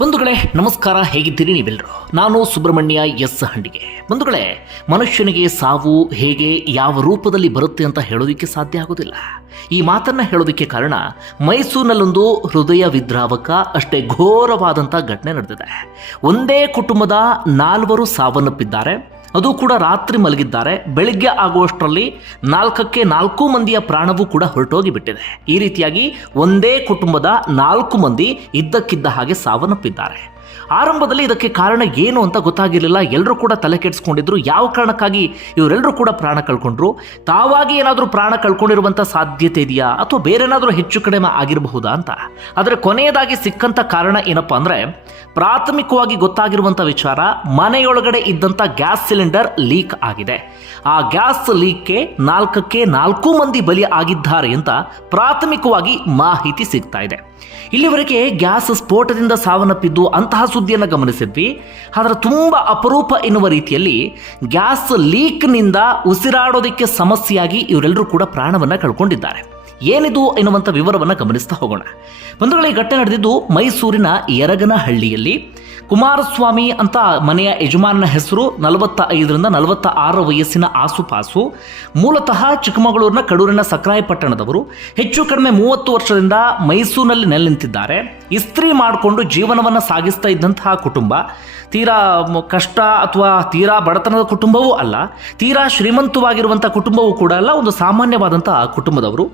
ಬಂಧುಗಳೇ, ನಮಸ್ಕಾರ, ಹೇಗಿದ್ದೀರಿ ನೀವೆಲ್ಲರೂ? ನಾನು ಸುಬ್ರಹ್ಮಣ್ಯ ಎಸ್ ಹಂಡಿಗೆ. ಬಂಧುಗಳೇ, ಮನುಷ್ಯನಿಗೆ ಸಾವು ಹೇಗೆ, ಯಾವ ರೂಪದಲ್ಲಿ ಬರುತ್ತೆ ಅಂತ ಹೇಳೋದಕ್ಕೆ ಸಾಧ್ಯ ಆಗೋದಿಲ್ಲ. ಈ ಮಾತನ್ನ ಹೇಳೋದಕ್ಕೆ ಕಾರಣ, ಮೈಸೂರಿನಲ್ಲೊಂದು ಹೃದಯ ವಿದ್ರಾವಕ, ಅಷ್ಟೇ ಘೋರವಾದಂಥ ಘಟನೆ ನಡೆದಿದೆ. ಒಂದೇ ಕುಟುಂಬದ ನಾಲ್ವರು ಸಾವನ್ನಪ್ಪಿದ್ದಾರೆ. ಅದು ಕೂಡ ರಾತ್ರಿ ಮಲಗಿದ್ದಾರೆ. ಬೆಳಿಗ್ಗೆ ಆಗುವಷ್ಟರಲ್ಲಿ ನಾಲ್ಕಕ್ಕೆ ನಾಲ್ಕು ಮಂದಿಯ ಪ್ರಾಣವೂ ಕೂಡ ಹೊರಟೋಗಿಬಿಟ್ಟಿದೆ. ಈ ರೀತಿಯಾಗಿ ಒಂದೇ ಕುಟುಂಬದ ನಾಲ್ಕು ಮಂದಿ ಇದ್ದಕ್ಕಿದ್ದ ಹಾಗೆ ಸಾವನ್ನಪ್ಪಿದ್ದಾರೆ. ಆರಂಭದಲ್ಲಿ ಇದಕ್ಕೆ ಕಾರಣ ಏನು ಅಂತ ಗೊತ್ತಾಗಿರಲಿಲ್ಲ. ಎಲ್ಲರೂ ಕೂಡ ತಲೆ ಕೆಡಿಸ್ಕೊಂಡಿದ್ರು. ಯಾವ ಕಾರಣಕ್ಕಾಗಿ ಇವರೆಲ್ಲರೂ ಕೂಡ ಪ್ರಾಣ ಕಳ್ಕೊಂಡ್ರು? ತಾವಾಗಿ ಏನಾದರೂ ಪ್ರಾಣ ಕಳ್ಕೊಂಡಿರುವಂಥ ಸಾಧ್ಯತೆ ಇದೆಯಾ? ಅಥವಾ ಬೇರೆನಾದರೂ ಹೆಚ್ಚು ಕಡಿಮೆ ಆಗಿರಬಹುದಾ ಅಂತ? ಆದರೆ ಕೊನೆಯದಾಗಿ ಸಿಕ್ಕಂಥ ಕಾರಣ ಏನಪ್ಪ ಅಂದರೆ, ಪ್ರಾಥಮಿಕವಾಗಿ ಗೊತ್ತಾಗಿರುವಂಥ ವಿಚಾರ, ಮನೆಯೊಳಗಡೆ ಇದ್ದಂಥ ಗ್ಯಾಸ್ ಸಿಲಿಂಡರ್ ಲೀಕ್ ಆಗಿದೆ. ಆ ಗ್ಯಾಸ್ ಲೀಕ್ಗೆ ನಾಲ್ಕಕ್ಕೆ ನಾಲ್ಕು ಮಂದಿ ಬಲಿ ಆಗಿದ್ದಾರೆ ಅಂತ ಪ್ರಾಥಮಿಕವಾಗಿ ಮಾಹಿತಿ ಸಿಗ್ತಾ ಇದೆ. ಇಲ್ಲಿವರೆಗೆ ಗ್ಯಾಸ್ ಸ್ಫೋಟದಿಂದ ಸಾವನ್ನಪ್ಪಿದ್ದು ಅಂತಹ ಸುದ್ದಿಯನ್ನು ಗಮನಿಸಿದ್ವಿ. ಆದರೆ ತುಂಬ ಅಪರೂಪ ಎನ್ನುವ ರೀತಿಯಲ್ಲಿ ಗ್ಯಾಸ್ ಲೀಕ್ನಿಂದ ಉಸಿರಾಡೋದಕ್ಕೆ ಸಮಸ್ಯೆಯಾಗಿ ಇವರೆಲ್ಲರೂ ಕೂಡ ಪ್ರಾಣವನ್ನು ಕಳ್ಕೊಂಡಿದ್ದಾರೆ. ಏನಿದು ಎನ್ನುವಂಥ ವಿವರವನ್ನು ಗಮನಿಸ್ತಾ ಹೋಗೋಣ. ಬಂಧುಗಳ, ಈ ಘಟನೆ ನಡೆದಿದ್ದು ಮೈಸೂರಿನ ಯರಗನಹಳ್ಳಿಯಲ್ಲಿ. ಕುಮಾರಸ್ವಾಮಿ ಅಂತ ಮನೆಯ ಯಜಮಾನನ ಹೆಸರು ನಲವತ್ತ ಐದರಿಂದ ನಲವತ್ತ ಆರು ವಯಸ್ಸಿನ ಆಸುಪಾಸು. ಮೂಲತಃ ಚಿಕ್ಕಮಗಳೂರಿನ ಕಡೂರಿನ ಸಕ್ರಾಯ ಪಟ್ಟಣದವರು. ಹೆಚ್ಚು ಕಡಿಮೆ ಮೂವತ್ತು ವರ್ಷದಿಂದ ಮೈಸೂರಿನಲ್ಲಿ ನೆಲೆ ನಿಂತಿದ್ದಾರೆ ಇಸ್ತ್ರಿ ಮಾಡಿಕೊಂಡು ಜೀವನವನ್ನು ಸಾಗಿಸ್ತಾ ಇದ್ದಂತಹ ಕುಟುಂಬ. ತೀರಾ ಕಷ್ಟ ಅಥವಾ ತೀರಾ ಬಡತನದ ಕುಟುಂಬವೂ ಅಲ್ಲ. ತೀರಾ ಶ್ರೀಮಂತವಾಗಿರುವಂಥ ಕುಟುಂಬವೂ ಕೂಡ ಅಲ್ಲ. ಒಂದು ಸಾಮಾನ್ಯವಾದಂಥ ಕುಟುಂಬದವರು.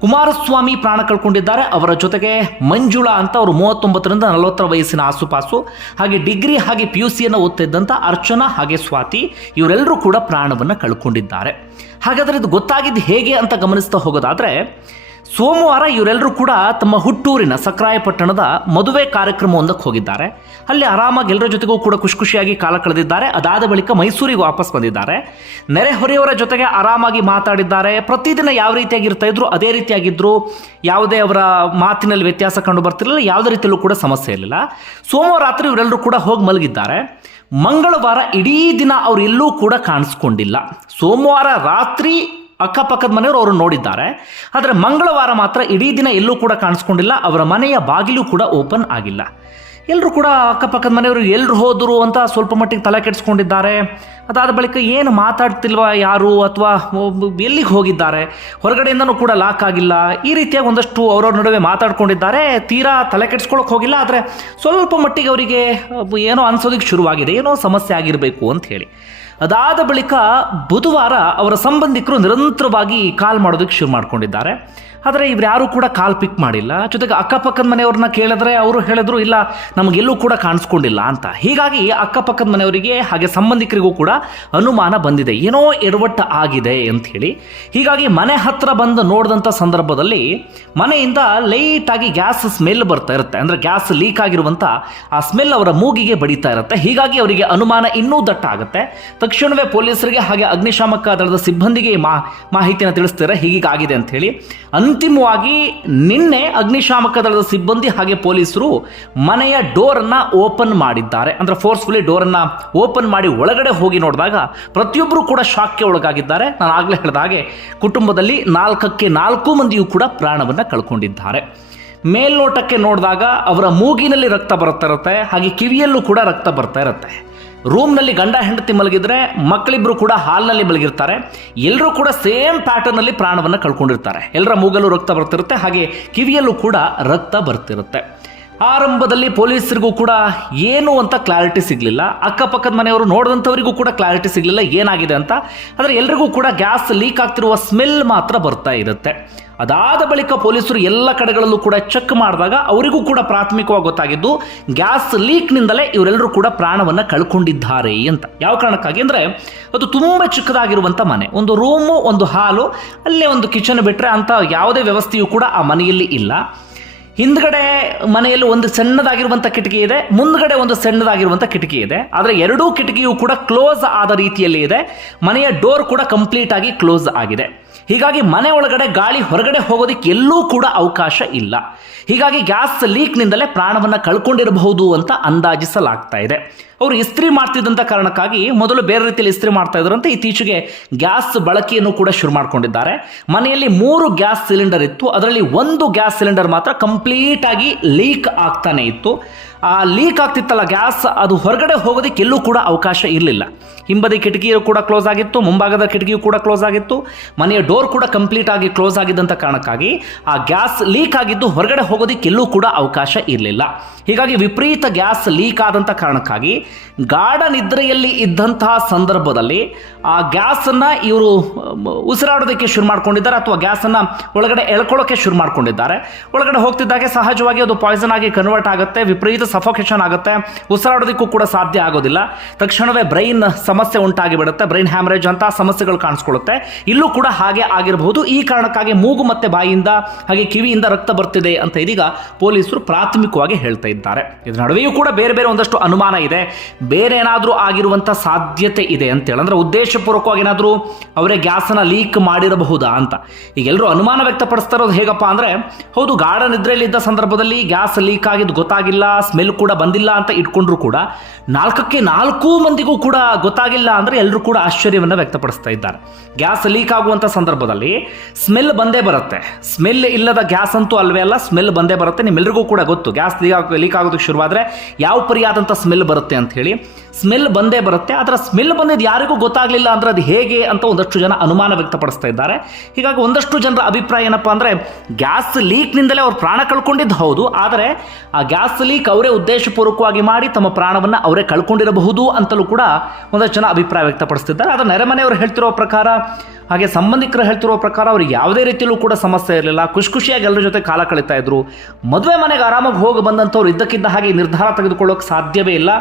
ಕುಮಾರಸ್ವಾಮಿ ಪ್ರಾಣ ಕಳ್ಕೊಂಡಿದ್ದಾರೆ. ಅವರ ಜೊತೆಗೆ ಮಂಜುಳಾ ಅಂತ ಅವರು ಮೂವತ್ತೊಂಬತ್ತರಿಂದ ನಲವತ್ತರ ವಯಸ್ಸಿನ ಆಸುಪಾಸು. ಹಾಗೆ ಡಿಗ್ರಿ, ಹಾಗೆ ಪಿ ಯು ಸಿಯನ್ನು ಓದ್ತಿದ್ದಂಥ ಅರ್ಚನಾ ಹಾಗೆ ಸ್ವಾತಿ ಇವರೆಲ್ಲರೂ ಕೂಡ ಪ್ರಾಣವನ್ನು ಕಳ್ಕೊಂಡಿದ್ದಾರೆ. ಹಾಗಾದರೆ ಇದು ಗೊತ್ತಾಗಿದ್ದು ಹೇಗೆ ಅಂತ ಗಮನಿಸ್ತಾ ಹೋಗೋದಾದರೆ, ಸೋಮವಾರ ಇವರೆಲ್ಲರೂ ಕೂಡ ತಮ್ಮ ಹುಟ್ಟೂರಿನ ಸಕ್ರಾಯಪಟ್ಟಣದ ಮದುವೆ ಕಾರ್ಯಕ್ರಮವೊಂದಕ್ಕೆ ಹೋಗಿದ್ದಾರೆ. ಅಲ್ಲಿ ಆರಾಮಾಗಿ ಎಲ್ಲರ ಜೊತೆಗೂ ಕೂಡ ಖುಷಿ ಖುಷಿಯಾಗಿ ಕಾಲ ಕಳೆದಿದ್ದಾರೆ. ಅದಾದ ಬಳಿಕ ಮೈಸೂರಿಗೆ ವಾಪಸ್ ಬಂದಿದ್ದಾರೆ. ನೆರೆಹೊರೆಯವರ ಜೊತೆಗೆ ಆರಾಮಾಗಿ ಮಾತಾಡಿದ್ದಾರೆ. ಪ್ರತಿದಿನ ಯಾವ ರೀತಿಯಾಗಿ ಇರ್ತಾ ಇದ್ರು, ಅದೇ ರೀತಿಯಾಗಿದ್ರು, ಯಾವುದೇ ಅವರ ಮಾತಿನಲ್ಲಿ ವ್ಯತ್ಯಾಸ ಕಂಡು ಬರ್ತಿರಲಿಲ್ಲ, ಯಾವುದೇ ರೀತಿಯಲ್ಲೂ ಕೂಡ ಸಮಸ್ಯೆ ಇರಲಿಲ್ಲ. ಸೋಮವಾರ ರಾತ್ರಿ ಇವರೆಲ್ಲರೂ ಕೂಡ ಹೋಗಿ ಮಲಗಿದ್ದಾರೆ. ಮಂಗಳವಾರ ಇಡೀ ದಿನ ಅವರು ಎಲ್ಲೂ ಕೂಡ ಕಾಣಿಸ್ಕೊಂಡಿಲ್ಲ. ಸೋಮವಾರ ರಾತ್ರಿ ಅಕ್ಕಪಕ್ಕದ ಮನೆಯವರು ಅವರು ನೋಡಿದ್ದಾರೆ. ಆದರೆ ಮಂಗಳವಾರ ಮಾತ್ರ ಇಡೀ ದಿನ ಎಲ್ಲೂ ಕೂಡ ಕಾಣಿಸ್ಕೊಂಡಿಲ್ಲ. ಅವರ ಮನೆಯ ಬಾಗಿಲು ಕೂಡ ಓಪನ್ ಆಗಿಲ್ಲ. ಎಲ್ಲರೂ ಕೂಡ ಅಕ್ಕಪಕ್ಕದ ಮನೆಯವರು ಎಲ್ಲರೂ ಹೋದರು ಅಂತ ಸ್ವಲ್ಪ ಮಟ್ಟಿಗೆ ತಲೆ ಕೆಡಿಸ್ಕೊಂಡಿದ್ದಾರೆ. ಅದಾದ ಬಳಿಕ ಏನು ಮಾತಾಡ್ತಿಲ್ವಾ ಯಾರು ಅಥವಾ ಎಲ್ಲಿಗೆ ಹೋಗಿದ್ದಾರೆ? ಹೊರಗಡೆಯಿಂದನೂ ಕೂಡ ಲಾಕ್ ಆಗಿಲ್ಲ. ಈ ರೀತಿಯಾಗಿ ಒಂದಷ್ಟು ಅವರವ್ರ ನಡುವೆ ಮಾತಾಡ್ಕೊಂಡಿದ್ದಾರೆ. ತೀರಾ ತಲೆ ಕೆಡಿಸ್ಕೊಳಕ್ಕೆ ಹೋಗಿಲ್ಲ, ಆದರೆ ಸ್ವಲ್ಪ ಮಟ್ಟಿಗೆ ಅವರಿಗೆ ಏನೋ ಅನಿಸೋದಕ್ಕೆ ಶುರುವಾಗಿದೆ, ಏನೋ ಸಮಸ್ಯೆ ಆಗಿರಬೇಕು ಅಂತ ಹೇಳಿ. ಅದಾದ ಬಳಿಕ ಬುಧವಾರ ಅವರ ಸಂಬಂಧಿಕರು ನಿರಂತರವಾಗಿ ಕಾಲ್ ಮಾಡೋದಕ್ಕೆ ಶುರು ಮಾಡ್ಕೊಂಡಿದ್ದಾರೆ. ಆದರೆ ಇವ್ರು ಯಾರೂ ಕೂಡ ಕಾಲ್ ಪಿಕ್ ಮಾಡಿಲ್ಲ. ಜೊತೆಗೆ ಅಕ್ಕಪಕ್ಕದ ಮನೆಯವ್ರನ್ನ ಕೇಳಿದ್ರೆ ಅವರು ಹೇಳಿದ್ರು, ಇಲ್ಲ ನಮಗೆಲ್ಲೂ ಕೂಡ ಕಾಣಿಸ್ಕೊಂಡಿಲ್ಲ ಅಂತ. ಹೀಗಾಗಿ ಅಕ್ಕಪಕ್ಕದ ಮನೆಯವರಿಗೆ ಹಾಗೆ ಸಂಬಂಧಿಕರಿಗೂ ಕೂಡ ಅನುಮಾನ ಬಂದಿದೆ. ಏನೋ ಎಡವಟ್ಟ ಆಗಿದೆ ಅಂತ ಹೇಳಿ. ಹೀಗಾಗಿ ಮನೆ ಹತ್ರ ಬಂದು ನೋಡಿದಂಥ ಸಂದರ್ಭದಲ್ಲಿ ಮನೆಯಿಂದ ಲೈಟಾಗಿ ಗ್ಯಾಸ್ ಸ್ಮೆಲ್ ಬರ್ತಾ ಇರುತ್ತೆ. ಅಂದರೆ ಗ್ಯಾಸ್ ಲೀಕ್ ಆಗಿರುವಂಥ ಆ ಸ್ಮೆಲ್ ಅವರ ಮೂಗಿಗೆ ಬಡಿತಾ ಇರುತ್ತೆ. ಹೀಗಾಗಿ ಅವರಿಗೆ ಅನುಮಾನ ಇನ್ನೂ ದಟ್ಟ ಆಗುತ್ತೆ. ತಕ್ಷಣವೇ ಪೊಲೀಸರಿಗೆ ಹಾಗೆ ಅಗ್ನಿಶಾಮಕ ದಳದ ಸಿಬ್ಬಂದಿಗೆ ಮಾಹಿತಿಯನ್ನು ತಿಳಿಸ್ತಾರೆ. ಹೀಗಾಗಿದೆ ಅಂತ ಹೇಳಿ. ಅಂತಿಮವಾಗಿ ನಿನ್ನೆ ಅಗ್ನಿಶಾಮಕ ದಳದ ಸಿಬ್ಬಂದಿ ಹಾಗೆ ಪೊಲೀಸರು ಮನೆಯ ಡೋರನ್ನು ಓಪನ್ ಮಾಡಿದ್ದಾರೆ. ಅಂದರೆ ಫೋರ್ಸ್ಫುಲಿ ಡೋರನ್ನು ಓಪನ್ ಮಾಡಿ ಒಳಗಡೆ ಹೋಗಿ ನೋಡಿದಾಗ ಪ್ರತಿಯೊಬ್ಬರು ಕೂಡ ಶಾಕ್ಗೆ ಒಳಗಾಗಿದ್ದಾರೆ. ನಾನು ಆಗಲೇ ಹೇಳಿದ ಹಾಗೆ ಕುಟುಂಬದಲ್ಲಿ ನಾಲ್ಕಕ್ಕೆ ನಾಲ್ಕು ಮಂದಿಯೂ ಕೂಡ ಪ್ರಾಣವನ್ನು ಕಳ್ಕೊಂಡಿದ್ದಾರೆ. ಮೇಲ್ನೋಟಕ್ಕೆ ನೋಡಿದಾಗ ಅವರ ಮೂಗಿನಲ್ಲಿ ರಕ್ತ ಬರ್ತಾ ಇರುತ್ತೆ, ಹಾಗೆ ಕಿವಿಯಲ್ಲೂ ಕೂಡ ರಕ್ತ ಬರ್ತಾ ಇರುತ್ತೆ. ರೂಮ್ನಲ್ಲಿ ಗಂಡ ಹೆಂಡತಿ ಮಲಗಿದ್ರೆ ಮಕ್ಕಳಿಬ್ರು ಕೂಡ ಹಾಲ್ನಲ್ಲಿ ಮಲಗಿರ್ತಾರೆ. ಎಲ್ಲರೂ ಕೂಡ ಸೇಮ್ ಪ್ಯಾಟರ್ನಲ್ಲಿ ಪ್ರಾಣವನ್ನು ಕಳ್ಕೊಂಡಿರ್ತಾರೆ. ಎಲ್ಲರ ಮೂಗಲ್ಲೂ ರಕ್ತ ಬರ್ತಿರುತ್ತೆ, ಹಾಗೆ ಕಿವಿಯಲ್ಲೂ ಕೂಡ ರಕ್ತ ಬರ್ತಿರುತ್ತೆ. ಆರಂಭದಲ್ಲಿ ಪೊಲೀಸರಿಗೂ ಕೂಡ ಏನು ಅಂತ ಕ್ಲಾರಿಟಿ ಸಿಗಲಿಲ್ಲ. ಅಕ್ಕಪಕ್ಕದ ಮನೆಯವರು ನೋಡಿದಂಥವರಿಗೂ ಕೂಡ ಕ್ಲಾರಿಟಿ ಸಿಗಲಿಲ್ಲ, ಏನಾಗಿದೆ ಅಂತ. ಆದರೆ ಎಲ್ರಿಗೂ ಕೂಡ ಗ್ಯಾಸ್ ಲೀಕ್ ಆಗ್ತಿರುವ ಸ್ಮೆಲ್ ಮಾತ್ರ ಬರ್ತಾ ಇರುತ್ತೆ. ಅದಾದ ಬಳಿಕ ಪೊಲೀಸರು ಎಲ್ಲ ಕಡೆಗಳಲ್ಲೂ ಕೂಡ ಚೆಕ್ ಮಾಡಿದಾಗ ಅವರಿಗೂ ಕೂಡ ಪ್ರಾಥಮಿಕವಾಗಿ ಗೊತ್ತಾಗಿದ್ದು ಗ್ಯಾಸ್ ಲೀಕ್ನಿಂದಲೇ ಇವರೆಲ್ಲರೂ ಕೂಡ ಪ್ರಾಣವನ್ನು ಕಳ್ಕೊಂಡಿದ್ದಾರೆ ಅಂತ. ಯಾವ ಕಾರಣಕ್ಕಾಗಿ ಅಂದರೆ, ಅದು ತುಂಬ ಚಿಕ್ಕದಾಗಿರುವಂಥ ಮನೆ. ಒಂದು ರೂಮು ಒಂದು ಹಾಲು ಅಲ್ಲೇ ಒಂದು ಕಿಚನ್ ಬಿಟ್ಟರೆ ಅಂತ ಯಾವುದೇ ವ್ಯವಸ್ಥೆಯೂ ಕೂಡ ಆ ಮನೆಯಲ್ಲಿ ಇಲ್ಲ. ಹಿಂದ್ಗಡೆ ಮನೆಯಲ್ಲಿ ಒಂದು ಸಣ್ಣದಾಗಿರುವಂಥ ಕಿಟಕಿ ಇದೆ, ಮುಂದ್ಗಡೆ ಒಂದು ಸಣ್ಣದಾಗಿರುವಂಥ ಕಿಟಕಿ ಇದೆ. ಆದರೆ ಎರಡೂ ಕಿಟಕಿಯೂ ಕೂಡ ಕ್ಲೋಸ್ ಆದ ರೀತಿಯಲ್ಲಿ ಇದೆ. ಮನೆಯ ಡೋರ್ ಕೂಡ ಕಂಪ್ಲೀಟ್ ಆಗಿ ಕ್ಲೋಸ್ ಆಗಿದೆ. ಹೀಗಾಗಿ ಮನೆ ಒಳಗಡೆ ಗಾಳಿ ಹೊರಗಡೆ ಹೋಗೋದಕ್ಕೆ ಎಲ್ಲೂ ಕೂಡ ಅವಕಾಶ ಇಲ್ಲ. ಹೀಗಾಗಿ ಗ್ಯಾಸ್ ಲೀಕ್ನಿಂದಲೇ ಪ್ರಾಣವನ್ನು ಕಳ್ಕೊಂಡಿರಬಹುದು ಅಂತ ಅಂದಾಜಿಸಲಾಗ್ತಾ ಇದೆ. ಅವರು ಇಸ್ತ್ರಿ ಮಾಡ್ತಿದ್ದಂಥ ಕಾರಣಕ್ಕಾಗಿ ಮೊದಲು ಬೇರೆ ರೀತಿಯಲ್ಲಿ ಇಸ್ತ್ರಿ ಮಾಡ್ತಾ ಇದ್ರಂತೆ. ಇತ್ತೀಚೆಗೆ ಗ್ಯಾಸ್ ಬಳಕೆಯನ್ನು ಕೂಡ ಶುರು ಮಾಡ್ಕೊಂಡಿದ್ದಾರೆ. ಮನೆಯಲ್ಲಿ ಮೂರು ಗ್ಯಾಸ್ ಸಿಲಿಂಡರ್ ಇತ್ತು. ಅದರಲ್ಲಿ ಒಂದು ಗ್ಯಾಸ್ ಸಿಲಿಂಡರ್ ಮಾತ್ರ ಕಂಪ್ಲೀಟಾಗಿ ಲೀಕ್ ಆಗ್ತಾನೆ ಇತ್ತು. ಆ ಲೀಕ್ ಆಗ್ತಿತ್ತಲ್ಲ ಗ್ಯಾಸ್ ಅದು ಹೊರಗಡೆ ಹೋಗೋದಕ್ಕೆ ಎಲ್ಲೂ ಕೂಡ ಅವಕಾಶ ಇರಲಿಲ್ಲ. ಹಿಂಬದಿ ಕಿಟಕಿಯು ಕೂಡ ಕ್ಲೋಸ್ ಆಗಿತ್ತು, ಮುಂಭಾಗದ ಕಿಟಕಿಯು ಕೂಡ ಕ್ಲೋಸ್ ಆಗಿತ್ತು. ಮನೆಯ ಡೋರ್ ಕೂಡ ಕಂಪ್ಲೀಟ್ ಆಗಿ ಕ್ಲೋಸ್ ಆಗಿದ್ದಂಥ ಕಾರಣಕ್ಕಾಗಿ ಆ ಗ್ಯಾಸ್ ಲೀಕ್ ಆಗಿದ್ದು ಹೊರಗಡೆ ಹೋಗೋದಕ್ಕೆ ಎಲ್ಲೂ ಕೂಡ ಅವಕಾಶ ಇರಲಿಲ್ಲ. ಹೀಗಾಗಿ ವಿಪರೀತ ಗ್ಯಾಸ್ ಲೀಕ್ ಆದಂಥ ಕಾರಣಕ್ಕಾಗಿ ಗಾಢ ನಿದ್ರೆಯಲ್ಲಿ ಇದ್ದಂತಹ ಸಂದರ್ಭದಲ್ಲಿ ಆ ಗ್ಯಾಸನ್ನು ಇವರು ಉಸಿರಾಡೋದಕ್ಕೆ ಶುರು ಮಾಡ್ಕೊಂಡಿದ್ದಾರೆ ಅಥವಾ ಗ್ಯಾಸನ್ನು ಒಳಗಡೆ ಎಳ್ಕೊಳ್ಳೋಕೆ ಶುರು ಮಾಡ್ಕೊಂಡಿದ್ದಾರೆ. ಒಳಗಡೆ ಹೋಗ್ತಿದ್ದಾಗೆ ಸಹಜವಾಗಿ ಅದು ಪಾಯ್ಸನ್ ಆಗಿ ಕನ್ವರ್ಟ್ ಆಗುತ್ತೆ. ವಿಪರೀತ ಸಫೋಕೇಶನ್ ಆಗುತ್ತೆ. ಉಸಿರಾಡೋದಕ್ಕೂ ಕೂಡ ಸಾಧ್ಯ ಆಗೋದಿಲ್ಲ. ತಕ್ಷಣವೇ ಬ್ರೈನ್ ಸಮಸ್ಯೆ ಉಂಟಾಗಿ ಬಿಡುತ್ತೆ. ಬ್ರೈನ್ ಹ್ಯಾಮರೇಜ್ ಅಂತ ಸಮಸ್ಯೆಗಳು ಕಾಣಿಸ್ಕೊಳ್ಳುತ್ತೆ. ಇಲ್ಲೂ ಕೂಡ ಹಾಗೆ ಆಗಿರಬಹುದು. ಈ ಕಾರಣಕ್ಕಾಗಿ ಮೂಗು ಮತ್ತೆ ಬಾಯಿಯಿಂದ ಹಾಗೆ ಕಿವಿಯಿಂದ ರಕ್ತ ಬರ್ತಿದೆ ಅಂತ ಇದೀಗ ಪೊಲೀಸರು ಪ್ರಾಥಮಿಕವಾಗಿ ಹೇಳ್ತಾ ಇದ್ದಾರೆ. ಇದರ ನಡುವೆಯೂ ಕೂಡ ಬೇರೆ ಬೇರೆ ಒಂದಷ್ಟು ಅನುಮಾನ ಇದೆ. ಬೇರೆ ಏನಾದರೂ ಆಗಿರುವಂಥ ಸಾಧ್ಯತೆ ಇದೆ ಅಂತೇಳಿ ಅಂದ್ರೆ ಉದ್ದೇಶಪೂರ್ವಕವಾಗಿ ಏನಾದರೂ ಅವರೇ ಗ್ಯಾಸನ್ನ ಲೀಕ್ ಮಾಡಿರಬಹುದಾ ಅಂತ. ಈಗ ಎಲ್ಲರೂ ಅನುಮಾನ ವ್ಯಕ್ತಪಡಿಸ್ತಾ ಇರೋದು ಹೇಗಪ್ಪ ಅಂದರೆ, ಹೌದು, ಗಾಢ ನಿದ್ರೆಯಲ್ಲಿದ್ದ ಸಂದರ್ಭದಲ್ಲಿ ಗ್ಯಾಸ್ ಲೀಕ್ ಆಗಿದ್ದು ಗೊತ್ತಾಗಿಲ್ಲ ಸ್ಮೆಲ್ ಕೂಡ ಬಂದಿಲ್ಲ ಅಂತ ಇಟ್ಕೊಂಡ್ರು ಕೂಡ ನಾಲ್ಕಕ್ಕೆ ನಾಲ್ಕು ಮಂದಿಗೂ ಕೂಡ ಗೊತ್ತಾಗಿಲ್ಲ ಅಂದರೆ ಎಲ್ಲರೂ ಕೂಡ ಆಶ್ಚರ್ಯವನ್ನು ವ್ಯಕ್ತಪಡಿಸ್ತಾ ಇದ್ದಾರೆ. ಗ್ಯಾಸ್ ಲೀಕ್ ಆಗುವಂಥ ಸಂದರ್ಭದಲ್ಲಿ ಸ್ಮೆಲ್ ಬಂದೇ ಬರುತ್ತೆ. ಸ್ಮೆಲ್ ಇಲ್ಲದ ಗ್ಯಾಸ್ ಅಂತೂ ಅಲ್ವೇ ಅಲ್ಲ ಸ್ಮೆಲ್ ಬಂದೇ ಬರುತ್ತೆ. ನಿಮ್ಮೆಲ್ಲರಿಗೂ ಕೂಡ ಗೊತ್ತು. ಗ್ಯಾಸ್ ಲೀಕ್ ಲೀಕ್ ಆಗೋದಕ್ಕೆ ಶುರುವಾದರೆ ಯಾವ ಪರಿಯಾದಂಥ ಸ್ಮೆಲ್ ಬರುತ್ತೆ ಅಂತ ಹೇಳಿ. ಸ್ಮೆಲ್ ಬಂದೇ ಬರುತ್ತೆ. ಅದರ ಸ್ಮೆಲ್ ಬಂದಿದ್ದು ಯಾರಿಗೂ ಗೊತ್ತಾಗಲಿಲ್ಲ ಅಂದ್ರೆ ಅದು ಹೇಗೆ ಅಂತ ಒಂದಷ್ಟು ಜನ ಅನುಮಾನ ವ್ಯಕ್ತಪಡಿಸ್ತಾ ಇದ್ದಾರೆ. ಹೀಗಾಗಿ ಒಂದಷ್ಟು ಜನರ ಅಭಿಪ್ರಾಯ ಏನಪ್ಪ ಅಂದರೆ ಗ್ಯಾಸ್ ಲೀಕ್ನಿಂದಲೇ ಅವ್ರು ಪ್ರಾಣ ಕಳ್ಕೊಂಡಿದ್ದು ಹೌದು. ಆದರೆ ಆ ಗ್ಯಾಸ್ ಲೀಕ್ ಅವರೇ ಉದ್ದೇಶಪೂರ್ವಕವಾಗಿ ಮಾಡಿ ತಮ್ಮ ಪ್ರಾಣವನ್ನು ಅವರೇ ಕಳ್ಕೊಂಡಿರಬಹುದು ಅಂತಲೂ ಕೂಡ ಒಂದಷ್ಟು ಜನ ಅಭಿಪ್ರಾಯ ವ್ಯಕ್ತಪಡಿಸ್ತಿದ್ದಾರೆ. ಆದರೆ ನೆರೆಮನೆಯವರು ಹೇಳ್ತಿರೋ ಪ್ರಕಾರ ಹಾಗೆ ಸಂಬಂಧಿಕರು ಹೇಳ್ತಿರೋ ಪ್ರಕಾರ ಅವರಿಗೆ ಯಾವುದೇ ರೀತಿಯಲ್ಲೂ ಕೂಡ ಸಮಸ್ಯೆ ಇರಲಿಲ್ಲ. ಖುಷಿ ಖುಷಿಯಾಗಿ ಎಲ್ಲರ ಜೊತೆ ಕಾಲ ಕಳೀತಾ ಇದ್ರು. ಮದುವೆ ಮನೆಗೆ ಆರಾಮಾಗಿ ಹೋಗಿ ಬಂದಂಥವ್ರು ಇದ್ದಕ್ಕಿದ್ದ ಹಾಗೆ ನಿರ್ಧಾರ ತೆಗೆದುಕೊಳ್ಳೋಕೆ ಸಾಧ್ಯವೇ ಇಲ್ಲ.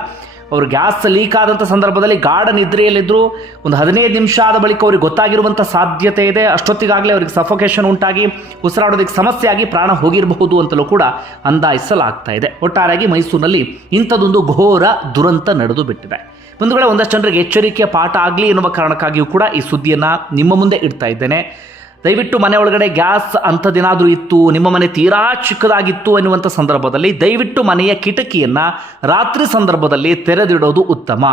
ಅವರು ಗ್ಯಾಸ್ ಲೀಕ್ ಆದಂಥ ಸಂದರ್ಭದಲ್ಲಿ ಗಾಢ ನಿದ್ರೆಯಲ್ಲಿದ್ದರು ಒಂದು ಹದಿನೈದು ನಿಮಿಷ ಆದ ಬಳಿಕ ಅವ್ರಿಗೆ ಗೊತ್ತಾಗಿರುವಂಥ ಸಾಧ್ಯತೆ ಇದೆ. ಅಷ್ಟೊತ್ತಿಗಾಗಲೇ ಅವ್ರಿಗೆ ಸಫೋಕೇಶನ್ ಉಂಟಾಗಿ ಉಸಿರಾಡೋದಕ್ಕೆ ಸಮಸ್ಯೆ ಆಗಿ ಪ್ರಾಣ ಹೋಗಿರಬಹುದು ಅಂತಲೂ ಕೂಡ ಅಂದಾಯಿಸಲಾಗ್ತಾ ಇದೆ. ಒಟ್ಟಾರೆಯಾಗಿ ಮೈಸೂರಿನಲ್ಲಿ ಇಂಥದ್ದೊಂದು ಘೋರ ದುರಂತ ನಡೆದು ಬಿಟ್ಟಿದೆ. ವೇಳೆ ಒಂದಷ್ಟು ಜನರಿಗೆ ಎಚ್ಚರಿಕೆಯ ಪಾಠ ಆಗಲಿ ಎನ್ನುವ ಕಾರಣಕ್ಕಾಗಿಯೂ ಕೂಡ ಈ ಸುದ್ದಿಯನ್ನು ನಿಮ್ಮ ಮುಂದೆ ಇಡ್ತಾ ಇದ್ದೇನೆ. ದಯವಿಟ್ಟು ಮನೆ ಒಳಗಡೆ ಗ್ಯಾಸ್ ಅಂಥದ್ದೇನಾದರೂ ಇತ್ತು, ನಿಮ್ಮ ಮನೆ ತೀರಾ ಚಿಕ್ಕದಾಗಿತ್ತು ಎನ್ನುವಂಥ ಸಂದರ್ಭದಲ್ಲಿ ದಯವಿಟ್ಟು ಮನೆಯ ಕಿಟಕಿಯನ್ನು ರಾತ್ರಿ ಸಂದರ್ಭದಲ್ಲಿ ತೆರೆದಿಡೋದು ಉತ್ತಮ.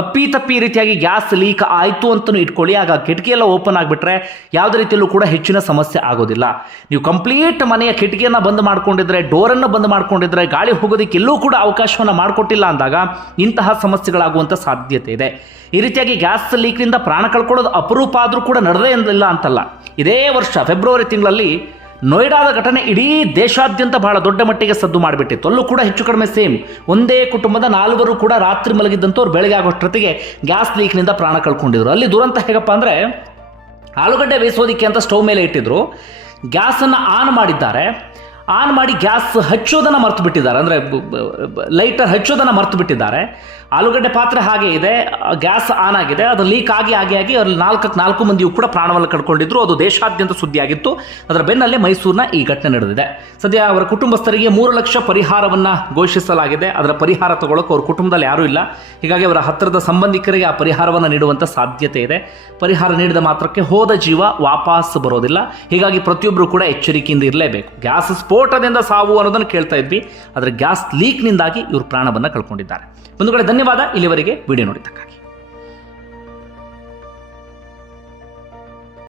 ಅಪ್ಪಿ ತಪ್ಪಿ ರೀತಿಯಾಗಿ ಗ್ಯಾಸ್ ಲೀಕ್ ಆಯಿತು ಅಂತಲೂ ಇಟ್ಕೊಳ್ಳಿ, ಆಗ ಕಿಟಕಿಯೆಲ್ಲ ಓಪನ್ ಆಗಿಬಿಟ್ರೆ ಯಾವುದೇ ರೀತಿಯಲ್ಲೂ ಕೂಡ ಹೆಚ್ಚಿನ ಸಮಸ್ಯೆ ಆಗೋದಿಲ್ಲ. ನೀವು ಕಂಪ್ಲೀಟ್ ಮನೆಯ ಕಿಟಕಿಯನ್ನು ಬಂದ್ ಮಾಡ್ಕೊಂಡಿದ್ರೆ, ಡೋರನ್ನು ಬಂದ್ ಮಾಡ್ಕೊಂಡಿದ್ರೆ, ಗಾಳಿ ಹೋಗೋದಕ್ಕೆ ಎಲ್ಲೂ ಕೂಡ ಅವಕಾಶವನ್ನು ಮಾಡಿಕೊಟ್ಟಿಲ್ಲ ಅಂದಾಗ ಇಂತಹ ಸಮಸ್ಯೆಗಳಾಗುವಂಥ ಸಾಧ್ಯತೆ ಇದೆ. ಈ ರೀತಿಯಾಗಿ ಗ್ಯಾಸ್ ಲೀಕ್ನಿಂದ ಪ್ರಾಣ ಕಳ್ಕೊಳ್ಳೋದು ಅಪರೂಪ ಆದರೂ ಕೂಡ ನಡೆದೇ ಇಲ್ಲ ಅಂತಲ್ಲ. ಇದೇ ವರ್ಷ ಫೆಬ್ರವರಿ ತಿಂಗಳಲ್ಲಿ ನೋಯ್ಡಾದ ಘಟನೆ ಇಡೀ ದೇಶಾದ್ಯಂತ ಬಹಳ ದೊಡ್ಡ ಮಟ್ಟಿಗೆ ಸದ್ದು ಮಾಡಿಬಿಟ್ಟಿತ್ತು. ಅಲ್ಲೂ ಕೂಡ ಹೆಚ್ಚು ಕಡಿಮೆ ಸೇಮ್. ಒಂದೇ ಕುಟುಂಬದ ನಾಲ್ವರು ಕೂಡ ರಾತ್ರಿ ಮಲಗಿದ್ದಂಥವ್ರು ಬೆಳಗ್ಗೆ ಆಗೋಷ್ಟೊತ್ತಿಗೆ ಗ್ಯಾಸ್ ಲೀಕ್ನಿಂದ ಪ್ರಾಣ ಕಳ್ಕೊಂಡಿದ್ರು. ಅಲ್ಲಿ ದುರಂತ ಹೇಗಪ್ಪ ಅಂದರೆ ಆಲೂಗಡ್ಡೆ ಬೇಯಿಸೋದಿಕ್ಕೆ ಅಂತ ಸ್ಟೌವ್ ಮೇಲೆ ಇಟ್ಟಿದ್ರು. ಗ್ಯಾಸನ್ನು ಆನ್ ಮಾಡಿದ್ದಾರೆ. ಆನ್ ಮಾಡಿ ಗ್ಯಾಸ್ ಹಚ್ಚೋದನ್ನು ಮರ್ತು ಬಿಟ್ಟಿದ್ದಾರೆ ಅಂದರೆ ಲೈಟರ್ ಹಚ್ಚೋದನ್ನು ಮರ್ತು ಬಿಟ್ಟಿದ್ದಾರೆ ಆಲೂಗಡ್ಡೆ ಪಾತ್ರೆ ಹಾಗೆ ಇದೆ, ಗ್ಯಾಸ್ ಆನ್ ಆಗಿದೆ, ಅದು ಲೀಕ್ ಆಗಿ ಆಗಿ ಆಗಿ ಅಲ್ಲಿ ನಾಲ್ಕಕ್ಕೆ ನಾಲ್ಕು ಮಂದಿಯು ಕೂಡ ಪ್ರಾಣವನ್ನು ಕಳ್ಕೊಂಡಿದ್ರು ಅದು ದೇಶಾದ್ಯಂತ ಸುದ್ದಿಯಾಗಿತ್ತು. ಅದರ ಬೆನ್ನಲ್ಲೇ ಮೈಸೂರಿನ ಈ ಘಟನೆ ನಡೆದಿದೆ. ಸದ್ಯ ಅವರ ಕುಟುಂಬಸ್ಥರಿಗೆ ಮೂರು ಲಕ್ಷ ಪರಿಹಾರವನ್ನು ಘೋಷಿಸಲಾಗಿದೆ. ಅದರ ಪರಿಹಾರ ತಗೊಳ್ಳೋಕೆ ಅವ್ರ ಕುಟುಂಬದಲ್ಲಿ ಯಾರೂ ಇಲ್ಲ. ಹೀಗಾಗಿ ಅವರ ಹತ್ತಿರದ ಸಂಬಂಧಿಕರಿಗೆ ಆ ಪರಿಹಾರವನ್ನು ನೀಡುವಂಥ ಸಾಧ್ಯತೆ ಇದೆ. ಪರಿಹಾರ ನೀಡಿದ ಮಾತ್ರಕ್ಕೆ ಹೋದ ಜೀವ ವಾಪಸ್ ಬರೋದಿಲ್ಲ. ಹೀಗಾಗಿ ಪ್ರತಿಯೊಬ್ಬರು ಕೂಡ ಎಚ್ಚರಿಕೆಯಿಂದ ಇರಲೇಬೇಕು. ಗ್ಯಾಸ್ ಸ್ಫೋಟದಿಂದ ಸಾವು ಅನ್ನೋದನ್ನು ಕೇಳ್ತಾ ಇದ್ವಿ. ಆದರೆ ಗ್ಯಾಸ್ ಲೀಕ್ನಿಂದಾಗಿ ಇವರು ಪ್ರಾಣವನ್ನು ಕಳ್ಕೊಂಡಿದ್ದಾರೆ. ಒಂದು ಕಡೆ ಧನ್ಯವಾದ ಇಲ್ಲಿವರೆಗೆ ವಿಡಿಯೋ ನೋಡಿದ್ದಕ್ಕಾಗಿ.